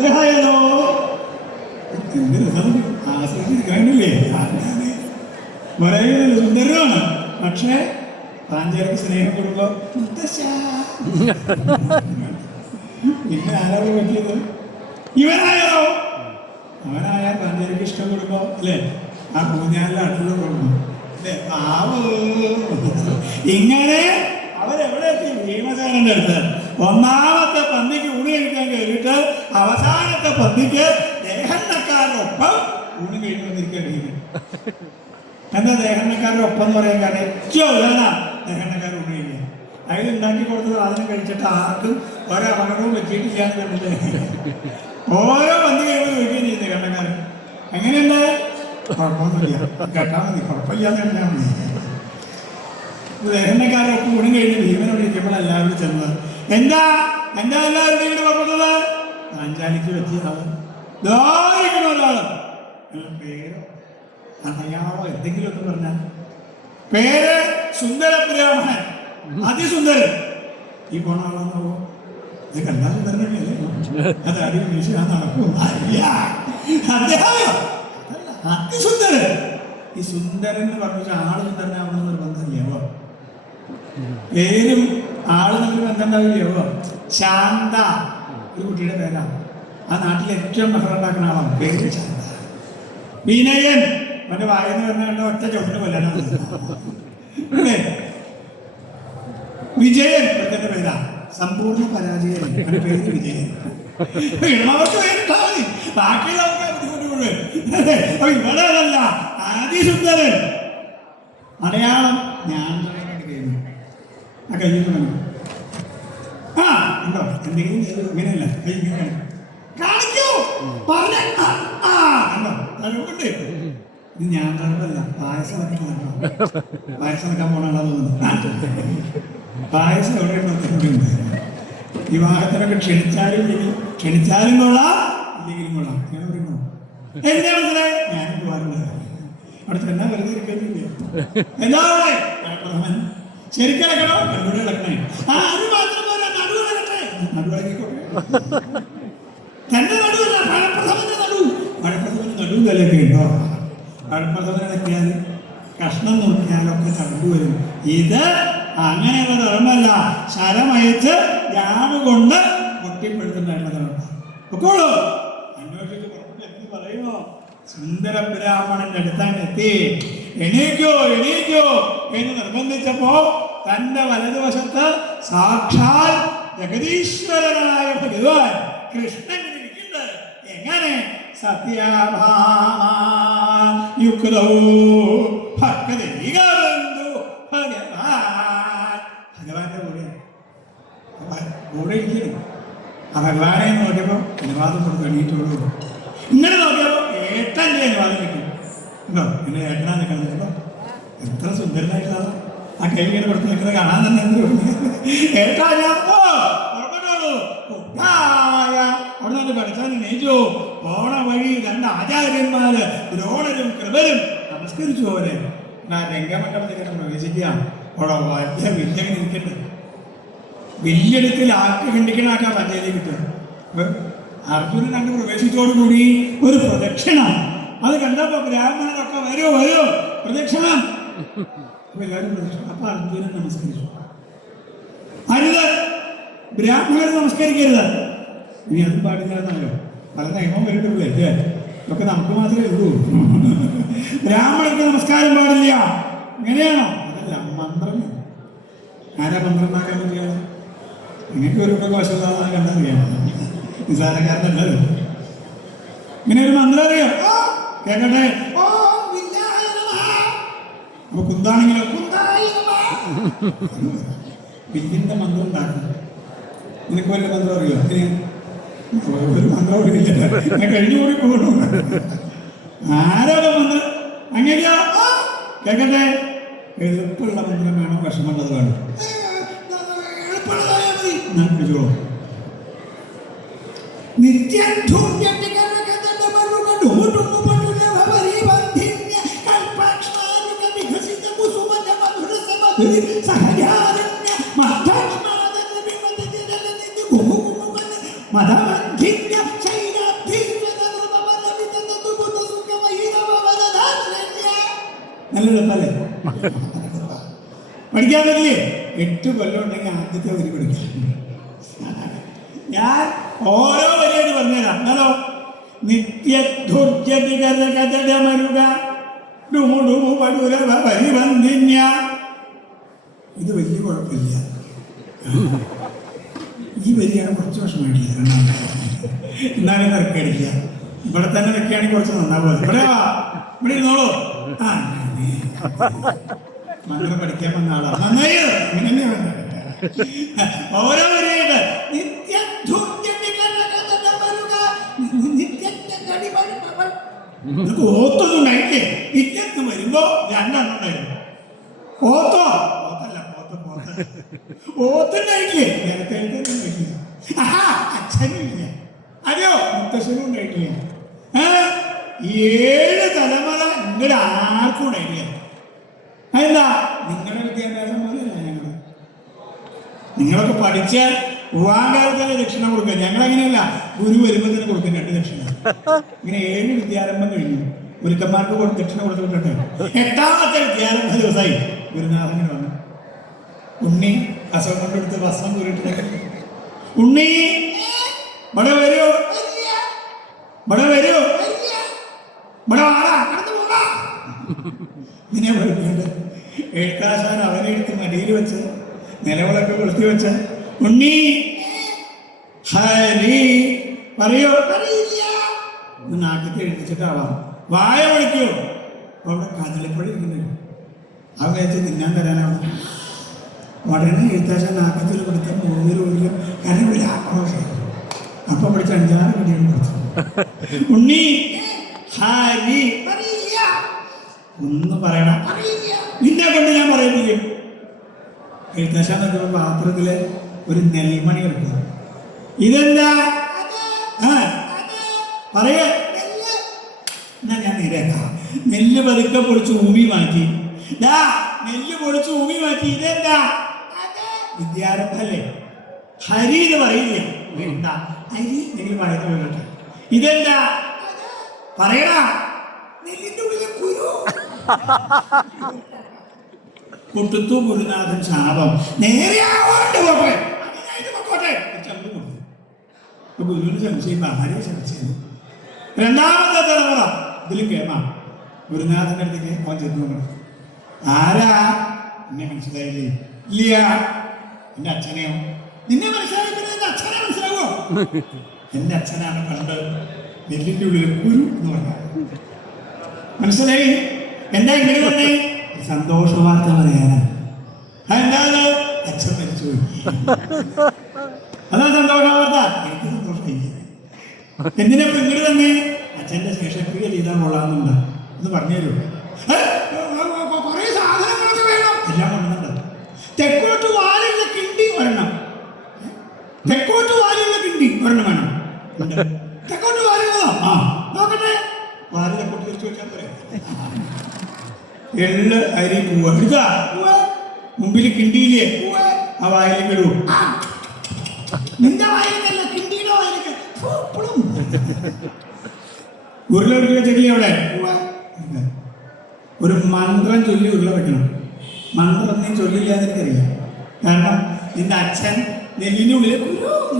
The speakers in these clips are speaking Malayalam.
ോ എന്ത് രസം ആസ്വദിച്ചിരിക്കാനില്ലേ? പറയുന്നത് സുന്ദരമാണ്. പക്ഷേ പാഞ്ചാലിക്ക് സ്നേഹം കൊടുക്കുമ്പോ പിന്നെ ആരാണ് പറ്റിയത്? ഇവനായോ? അവനായാൽ പാഞ്ചാലിക്ക് ഇഷ്ടം കൊടുക്കോ അല്ലേ? ആ പൂഞ്ഞാലിലെ അടുത്ത് കൊടുക്കും അല്ലേ? ഇങ്ങനെ അവരെവിടെ എത്തി? ഭീമസേനന്റെ അടുത്ത്. ഒന്നാമത്തെ പന്നിക്ക് ഊണ് കഴിക്കാൻ കയറിയിട്ട് അവസാനത്തെ പന്നിക്ക് ദേഹന്നക്കാരൊപ്പം ഊണ് കഴിക്കുന്നിരിക്കുകയാണ്. എന്താ ദേഹന്നക്കാരുടെ ഒപ്പം എന്ന് പറയാൻ കാരണം ഏറ്റവും ഉള്ളതാണ് ദേഹന്നക്കാർ ഊണ് കഴിക്കുക. അതിൽ ഉണ്ടാക്കി കൊടുത്ത സാധനം കഴിച്ചിട്ട് ആർക്കും ഒരപകടവും പറ്റിയിട്ടില്ല എന്ന് കണ്ടിട്ട് ഓരോ പന്നി കഴിയുമ്പോൾ ചോദിക്കുകയും ചെയ്യുന്നത് ദേഹന്നക്കാരൻ എങ്ങനെയുണ്ട്? കുഴപ്പമൊന്നുമില്ല, കേട്ടാൽ മതി, കുഴപ്പമില്ലാന്ന് കഴിഞ്ഞാൽ മതി. ദേഹന്നക്കാരൊക്കെ ഊണും കഴിഞ്ഞ് ഭീമനോട് ഇരിക്കുമ്പോൾ എല്ലാവരും ചെന്നത് എന്താ എല്ലാവരും ഇവിടെ പുറപ്പെട്ടത്? പാഞ്ചാലിക്ക് പറ്റിയതാണ്. ധാരിക്കുന്ന ഒരാള് പേരോ അടയാളോ എന്തെങ്കിലും ഒക്കെ പറഞ്ഞാൽ പേര് സുന്ദരബ്രാഹ്മണൻ, അതിസുന്ദരൻ. ഈ പോണ ആളാന്നാവോ? ഇത് കണ്ടാ സുന്ദരനല്ലേ? അത് അടി വീശി ആ നടക്കും. അതിസുന്ദരൻ. ഈ സുന്ദരൻ എന്ന് പറഞ്ഞ ആള് സുന്ദരനാവണമെന്ന് ഒരു ബന്ധമില്ലയോ? പേരും ആള് തമ്മിൽ ബന്ധം ഉണ്ടാവില്ലയോ? ശാന്ത ഒരു കുട്ടിയുടെ പേരാണ്. ആ നാട്ടിൽ ഏറ്റവും ബഹളം ഉണ്ടാക്കുന്ന ആളാണ്. പേര് ശാന്ത. വിനയൻ അവന്റെ വായന പറഞ്ഞ ഒറ്റ ചവിട്ടിന് കൊല്ലണം. വിജയൻ ഇവിടുത്തെ പേരാ. സമ്പൂർണ്ണ പരാജയൻ. അവന്റെ പേര് വിജയൻ. അവർക്ക് പേരിട്ടാ മതി, ബാക്കിയുള്ളവർക്ക് ബുദ്ധിമുട്ടുകൊണ്ട്. ഇവിടെ അതല്ല, അതിസുന്ദരൻ. മലയാളം ഞാൻ ആ കയ്യിൽ വേണം. ആ ഉണ്ടോ എന്തെങ്കിലും ഇങ്ങനെയല്ല, കൈ ഇങ്ങനെ കാണിക്കൂ പറഞ്ഞ കണ്ടോ തലവുണ്ട്. ഇത് ഞാൻ തലവല്ല, പായസം വെക്കാൻ പായസം വെക്കാൻ പോണാണോ തോന്നുന്നു. പായസം എവിടെയുണ്ട്? വിവാഹത്തിനൊക്കെ ക്ഷണിച്ചാലും കൊള്ളാം, ഇല്ലെങ്കിലും കൊള്ളാം. ഞാൻ പറയുന്നു എന്താ മനസ്സിലായി? ഞാനും പോകാറുണ്ട്. അവിടെ ചെന്നാ വെറുതെ ഇരിക്കുന്നില്ല. എന്താ പ്രഥമൻ ശരിക്കിടക്കണോ? നടുവിടെ കിടക്കണേ. അത് മാത്രം പോലെ നടുവിളക്കട്ടെ. നടുവിളക്കിക്കോട്ടെ. തന്റെ നടുവല്ല, പഴപ്രഥമന്റെ നടു. പഴപ്രഥമന് നടുവും തലയൊക്കെ ഉണ്ടോ? പഴപ്രഥമനിടക്കിയാൽ കഷ്ണം നോക്കിയാലൊക്കെ കണ്ടുവരും. ഇത് അങ്ങനെയുള്ള ധർമ്മല്ല. ശരമയച്ച് കൊണ്ട് പൊട്ടിപ്പെടുത്തുന്നതായിട്ടുള്ള ധർമ്മം. ഒക്കോളൂ അന്വേഷിച്ച് പറയുമോ? സുന്ദര ബ്രാഹ്മണന്റെ അടുത്താണ് എത്തി. എണീക്കോ എണീക്കോ എന്ന് നിർബന്ധിച്ചപ്പോ തന്റെ വലതുവശത്ത് സാക്ഷാൽ ജഗദീശ്വരനായ ഭഗവാൻ കൃഷ്ണൻ ഇരിക്കുന്നത്. എങ്ങനെ? സത്യഭാമായുക്തോ ഭക്തദൈകബന്ധു ഭഗവാൻ. ഭഗവാന്റെ കൂടെ ഇരിക്കുന്നു. ആ ഭഗവാനെ നോക്കിയപ്പോ അനുവാദം കൊടുത്ത് എണീറ്റോളൂ. ഇങ്ങനെ നോക്കിയപ്പോ ഏട്ടൻ്റെ അനുവാദം കിട്ടും. ഉണ്ടോ? എന്റെ ഏട്ടനാ നിൽക്കുന്നത്. എത്ര സുന്ദരനായിട്ടാണ് ആ കൈ ഇങ്ങനെ കൊടുത്ത് നിൽക്കുന്നത് കാണാൻ തന്നെ. ഏട്ടാ ഞാൻ പുറപ്പെട്ടോളൂ. അവിടെ നിന്ന് പഠിച്ചാൽ നെയ്ച്ചു പോണ വഴി രണ്ട് ആചാര്യന്മാര് ദ്രോണരും കൃപരും നമസ്കരിച്ചു. പോലെ ഞാൻ രംഗമണ്ഡപത്തിലേക്ക് പ്രവേശിക്കുക. അവിടെ വലിയ വില്യങ്ങനെ ഇരിക്കട്ടെ. വില്ലെടുത്തിൽ ആർക്ക് ഖണ്ഡിക്കണാക്കാൻ പഞ്ചായത്തിൽ കിട്ടും. അർജുനൻ കണ്ട് പ്രവേശിച്ചോടുകൂടി ഒരു പ്രദക്ഷിണം. അത് കണ്ടപ്പോ ബ്രാഹ്മണരൊക്കെ വരൂ വരൂ പ്രദക്ഷിണം. അപ്പൊ എല്ലാവരും പ്രദക്ഷിണം. അപ്പൊ അർജുനൻ നമസ്കരിച്ചു. അരുത്, ബ്രാഹ്മണർ നമസ്കരിക്കരുത്. ഇനി അതും പാടില്ലാന്നല്ലോ. പല നിയമം വരട്ടുള്ളൂ. ഇതൊക്കെ നമുക്ക് മാത്രമേ ഉള്ളൂ. ബ്രാഹ്മണർക്ക് നമസ്കാരം പാടില്ല. എങ്ങനെയാണോ? അതല്ല, മന്ത്രം. ആരാ മന്ത്രം ഉണ്ടാക്കാൻ പറ്റിയാണ്? നിങ്ങൾക്ക് ഒരു കോശം കണ്ടറിയാം. നിസാരക്കാരനല്ലല്ലോ. ഇങ്ങനെ ഒരു മന്ത്രം അറിയാം. കേട്ടെ. അപ്പൊ കുന്താണെങ്കിലോ വില്ലിന്റെ മന്ത്രം ഉണ്ടാക്കണം. നിനക്ക് വല്ല മന്ത്രം അറിയോ? ഒരു മന്ത്രം അറിയില്ല. ഞാൻ കഴിഞ്ഞുകൂടി പോകണു. ആരാണ് മന്ത്രം? അങ്ങനെയാ കേട്ടെ. എളുപ്പമുള്ള മന്ത്രം വേണോ വിഷമമുള്ളത് വേണം? എളുപ്പമുള്ളതായാൽ മതി. ഞാൻ പിടിച്ചോളൂ. മതമ എളുപ്പല്ലേ? പഠിക്കാൻ പറ്റില്ലേ? 8 കൊല്ലം ഉണ്ടെങ്കിൽ ആദ്യത്തെ വരി പഠിക്കാം. ഞാൻ ഓരോ വരിയായിട്ട് പറഞ്ഞുതരാം. എന്നാലോ നിത്യധുർജതികരുക ഡുമുഡുമു പടുര പരിബന്ധിന്യ. ഇത് വലിയ കുഴപ്പമില്ല. ഈ വരിയാണ് കുറച്ച് വിഷമമായിട്ടില്ല. എന്നാലും തിരക്കടില്ല. ഇവിടെ തന്നെ വെക്കുകയാണെങ്കിൽ കുറച്ച് നന്നാവുക. ഇവിടെ ഇരുന്നോളൂ. ആ മന്ത്രം പഠിക്കാൻ വന്ന ആളാ. നന്നായി അങ്ങനെ തന്നെ വേണ്ട. ഓരോ വരിയായിട്ട് ഓത്തൊന്നും ഉണ്ടായില്ലേ? നിത്യത്ത് വരുമ്പോ 2 ഉണ്ടായിരുന്നു. ഓത്തുണ്ടായില്ലേ? അച്ഛനും ഇല്ല. അതെയോ മുത്തശ്ശനും ഉണ്ടായിട്ടില്ല. 7 തലമുറ ഇങ്ങോട്ട് ആർക്കും ഉണ്ടായിട്ടില്ല. അതെന്താ? നിങ്ങളുടെ വിദ്യാഭ്യാസം പോലെയല്ല ഞങ്ങൾ. നിങ്ങളൊക്കെ പഠിച്ച് വിവാഹകാലത്തന്നെ ദക്ഷിണ കൊടുക്കുക. ഞങ്ങളങ്ങനെയല്ല. ഗുരു വരുമ്പോൾ തന്നെ കൊടുക്കും 2 ദക്ഷിണ. ഇങ്ങനെ 7 വിദ്യാരംഭം കഴിഞ്ഞു. ഗുരുക്കന്മാർക്ക് ദക്ഷിണ കൊടുത്തു വിട്ടിട്ട് 8ാമത്തെ വിദ്യാരംഭ ദിവസമായി ഗുരുനാഥങ്ങനെ വന്നു. ഉണ്ണി കസവ കൊണ്ടെടുത്ത് വസ്ത്രം കൂരിട്ട്, ഉണ്ണി ഇവിടെ വരൂ, ഇവിടെ വരൂ, ഇവിടെ വാടാ, ഇങ്ങനെ പറയുന്നുണ്ട്. എഴുത്താശാൻ അവനെ എടുത്ത് മടിയിൽ വെച്ച് നിലവിളൊക്കെ കൊളുത്തി വെച്ച്, ഉണ്ണി ഹരി പറയോ, നാട്ടിൽ എഴുതിച്ചിട്ടാവാം, വായ വിളിക്കൂ. അപ്പൊ അവിടെ കതിലപ്പഴ ഇരിക്കുന്നില്ല. ആ വെച്ച് തിന്നാൻ തരാനാവും. ഉടനെ എഴുത്താശാൻ നാക്കത്തിൽ കൊടുത്ത 3 രൂപയിലും കാരണം ഒരു ആക്രോഷം. അപ്പൊ പഠിച്ച 5-6 കടിയാണ് കൊടുത്തു. ഉണ്ണി ഹരി ഒന്ന് പറയണ, നിന്നെ കൊണ്ട് ഞാൻ പറയിപ്പിക്കും. എഴുത്താശാൻ നോക്കുമ്പോൾ പാത്രത്തില് ഒരു നെൽമണി എടുക്കുക. ഇതെന്താ പറയ? എന്നാ ഞാൻ നേരേക്കാം. നെല്ല് പതുക്കെ പൊളിച്ച് ഊമി മാറ്റി. നെല്ല് പൊളിച്ച് ഊമി മാറ്റി. ഇതെന്താ? വിദ്യാരംഭല്ലേ? ഹരി എന്ന് പറയില്ലേ? വേണ്ട, ഹരി നിങ്ങൾ പറയുന്നത് വേണ്ട. ഇതെന്താ പറയടാ? നെല്ലിന്റെ ഉള്ളിലെ കുരു. പൊട്ടുത്തു ഗുരുനാഥൻ ശാപം. നേരെ ഗുരുവിന് സംശയം, ആരെയും സംശയം. 2ാമത്തെ തലമുറ ഇതിലും കേമാ. ഗുരുനാഥന്റെ അടുത്തേക്ക് അവൻ ചെന്നു. ആരാ? എന്നെ മനസ്സിലായില്ലേ? ഇല്ല. എന്റെ അച്ഛനെയോ? നിന്നെ മനസ്സിലാക്കി അച്ഛനെ മനസ്സിലാവോ? എന്റെ അച്ഛനാണ് പണ്ട് നെല്ലിന്റെ ഉള്ളിൽ കുരു എന്ന് പറഞ്ഞ. മനസ്സിലായി? എന്താ ഇങ്ങനെ തന്നെ? സന്തോഷ വാർത്ത പറയാനാ. അതെന്താണ്? അച്ഛൻ മരിച്ചുപോയി. അതാണ് സന്തോഷ വാർത്ത. എനിക്ക് സന്തോഷമായി. എന്തിനാ ഇങ്ങോട്ട് തന്നെ? അച്ഛന്റെ ശേഷക്രിയ ചെയ്താൽ കൊള്ളാമെന്നുണ്ട്. ഒന്ന് പറഞ്ഞു തരൂ. കുറെ സാധനങ്ങളൊക്കെ വേണം. എല്ലാം കൊണ്ടുണ്ട്. തെക്കോട്ട് വാലുള്ള കിണ്ടി ഒരെണ്ണം. തെക്കോട്ട് വാലുള്ള കിണ്ടി ഒരെണ്ണം വേണം. തെക്കോട്ട് വാലുള്ളതോ? ആ നോക്കട്ടെ. വാല് തെക്കോട്ട് തിരിച്ചു വെച്ചാൽ പറയാം. എള്ള് അരി പൂവ എടുക്ക. മുമ്പിൽ കിണ്ടിയില്ലേ? ആ വായിലേക്ക് ഇടൂ. നിന്റെ വായിലേക്കല്ല, കിണ്ടിയുടെ വായിലേക്ക്. ഉരുള വെക്കുന്ന ചെടി അവിടെ. ഒരു മന്ത്രം ചൊല്ലി ഉരുള വെക്കണം. മന്ത്രം നീ ചൊല്ലില്ല എന്ന് എനിക്കറിയാം. കാരണം നിന്റെ അച്ഛൻ നെല്ലിന്റെ ഉള്ളിൽ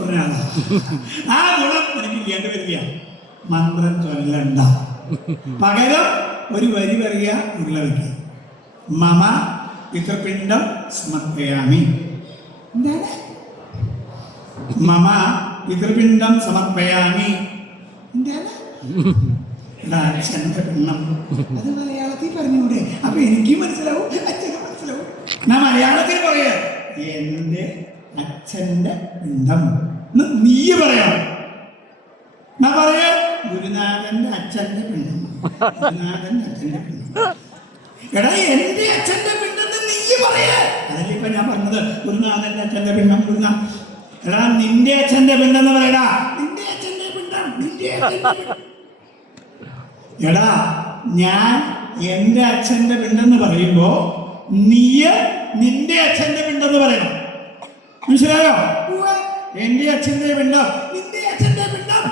പറഞ്ഞാണ്. ആ ഗുണം എനിക്ക് ഇല്ലാണ്ട് വരില്ല. മന്ത്രം ചൊല്ലണ്ട. പകരം ഒരു വരി പറയുക, ഉരുള വയ്ക്കുക. മമ പിതൃപിണ്ഡം സമർപ്പയാമി. എന്താണ്? മമ പിതൃപിണ്ഡം സമർപ്പയാമി. എന്താണ്? അച്ഛന്റെ പിണ്ഡം. അത് മലയാളത്തിൽ പറഞ്ഞൂടെ? അപ്പൊ എനിക്ക് മനസ്സിലാവും, അച്ഛനും മനസ്സിലാവും. ഞാൻ മലയാളത്തിൽ പറയാ, എന്റെ അച്ഛന്റെ പിണ്ഡം. നീ പറയാം. ഞാൻ പറയാ, ഗുരുനാഥന്റെ അച്ഛന്റെ പിണ്ഡം. ഗുരുനാഥന്റെ അച്ഛന്റെ പിണ്ഡം. എടാ, എന്റെ അച്ഛന്റെ പിണ്ഡം നീ പറയാ. അതല്ലേ ഇപ്പൊ ഞാൻ പറഞ്ഞത്. ഗുരുനാഥന്റെ അച്ഛന്റെ പിണ്ഡം. എടാ, നിന്റെ അച്ഛന്റെ പിണ്ഡം എന്ന് പറയടാ. നിന്റെ അച്ഛന്റെ പിണ്ഡം. നിന്റെ അച്ഛന്റെ പിണ്ഡം. എടാ, ഞാൻ എന്റെ അച്ഛന്റെ പിണ്ഡെന്ന് പറയുമ്പോ നീ നിന്റെ അച്ഛന്റെ പിണ്ഡെന്ന് പറയണം. മനസ്സിലായോ? എന്റെ അച്ഛന്റെ പിണ്ഡം, നിന്റെ അച്ഛന്റെ പിണ്ഡം.